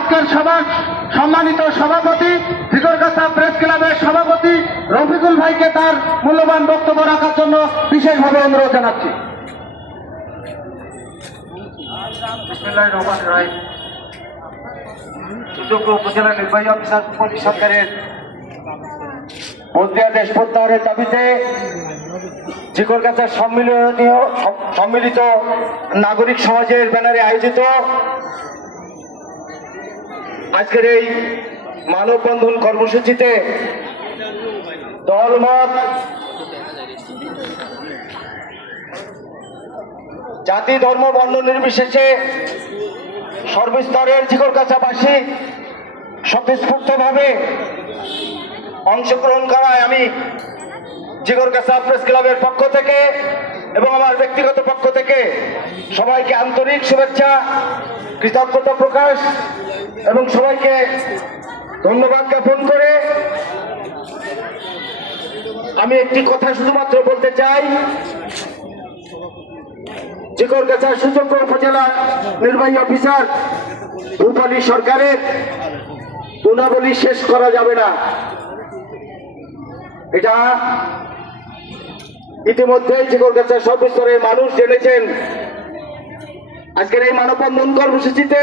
আজকের সভা সম্মানিত সভাপতি ভিতরকাছা প্রেস ক্লাবের সভাপতি রফিকুল ভাইকে তার মূল্যবান বক্তব্য রাখার জন্য বিশেষভাবে অনুরোধ জানাচ্ছি। সুযোগ্য উপজেলা নির্বাহী অফিসার, উপজেলা সরকারের বন্দিয়াদেশ প্রত্যাহারের দাবিতে জিকরগাছার সম্মিলনীয় সম্মিলিত নাগরিক সমাজের ব্যানারে আয়োজিত আজকের এই মানববন্ধন কর্মসূচিতে দলমত, জাতি, ধর্ম, বর্ণ নির্বিশেষে সর্বস্তরের জিকরকাছাবাসী স্বতঃস্ফূর্তভাবে অংশগ্রহণ করায় আমি জিগরকাছা প্রেস ক্লাবের পক্ষ থেকে এবং আমার ব্যক্তিগত পক্ষ থেকে সবাইকে আন্তরিক শুভেচ্ছা, কৃতজ্ঞতা প্রকাশ এবং সবাইকে ধন্যবাদ জ্ঞাপন করে আমি একটি কথা শুধুমাত্র বলতে চাই। চিকরগাছার সুযোগ্য উপজেলা নির্বাহী অফিসার রূপালী সরকারের গুণাবলী শেষ করা যাবে না। এটা ইতিমধ্যেই চিকরগাছার সর্বস্তরের মানুষ জেনেছেন আজকের এই মানববন্ধন কর্মসূচিতে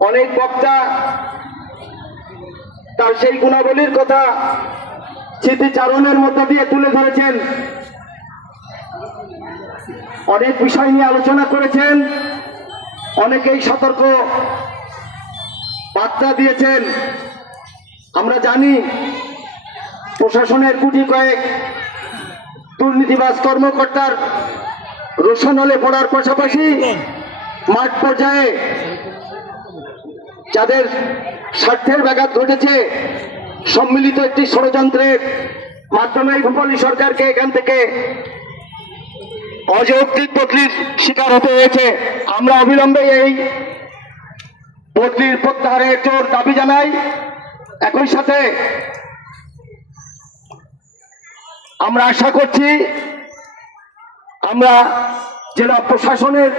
অনেক বক্তা তার সেই গুণাবলীর কথা স্মৃতিচারণের মধ্য দিয়ে তুলে ধরেছেন। অনেক বিষয় নিয়ে আলোচনা করেছেন। অনেকেই সতর্ক বার্তা দিয়েছেন। আমরা জানি প্রশাসনের গুটি কয়েক দুর্নীতিবাজ কর্মকর্তার রোশন হলে পড়ার পাশাপাশি মাঠ পর্যায়ে যাদের স্বার্থের ব্যাঘাত ঘটেছে, সম্মিলিত একটি ষড়যন্ত্রের মাধ্যমে ভূপালী সরকারকে এখান থেকে অযৌক্তিক বদলির শিকার হতে হয়েছে। আমরা অবিলম্বে এই বদলির প্রত্যাহারের জোর দাবি জানাই। একই সাথে আমরা আশা করছি আমরা জেলা প্রশাসনের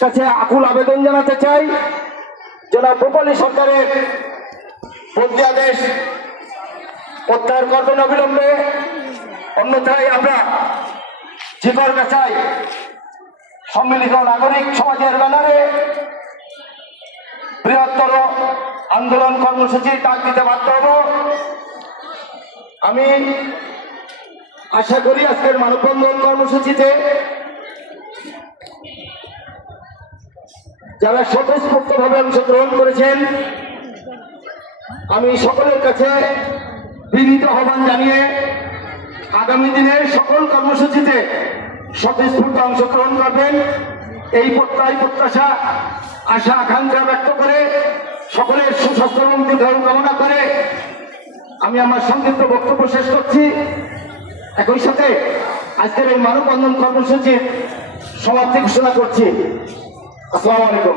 কাছে আকুল আবেদন জানাতে চাই। জেলা ভূপালী সরকারের বদলি আদেশ প্রত্যাহার করবেন অবিলম্বে। অন্যথায় আমরা জিকর গাছাই সম্মিলিত নাগরিক সমাজের ব্যানারে বৃহত্তর আন্দোলন কর্মসূচি ডাক দিতে বাধ্য হব। আমি আশা করি আজকের মানববন্ধন কর্মসূচিতে যারা স্বতঃস্ফূর্তভাবে অংশগ্রহণ করেছেন, আমি সকলের কাছে বিনীত আহ্বান জানিয়ে আগামী দিনের সকল কর্মসূচিতে স্বতঃস্ফূর্ত অংশগ্রহণ করবেন। এই প্রত্যয়, প্রত্যাশা, আশা, আকাঙ্ক্ষা ব্যক্ত করে সকলের সুস্বাস্থ্য এবং দীর্ঘায়ু কামনা করে আমি আমার সংক্ষিপ্ত বক্তব্য শেষ করছি। একই সাথে আজকের এই মানববন্ধন কর্মসূচির সমাপ্তি ঘোষণা করছি। আসসালামু আলাইকুম।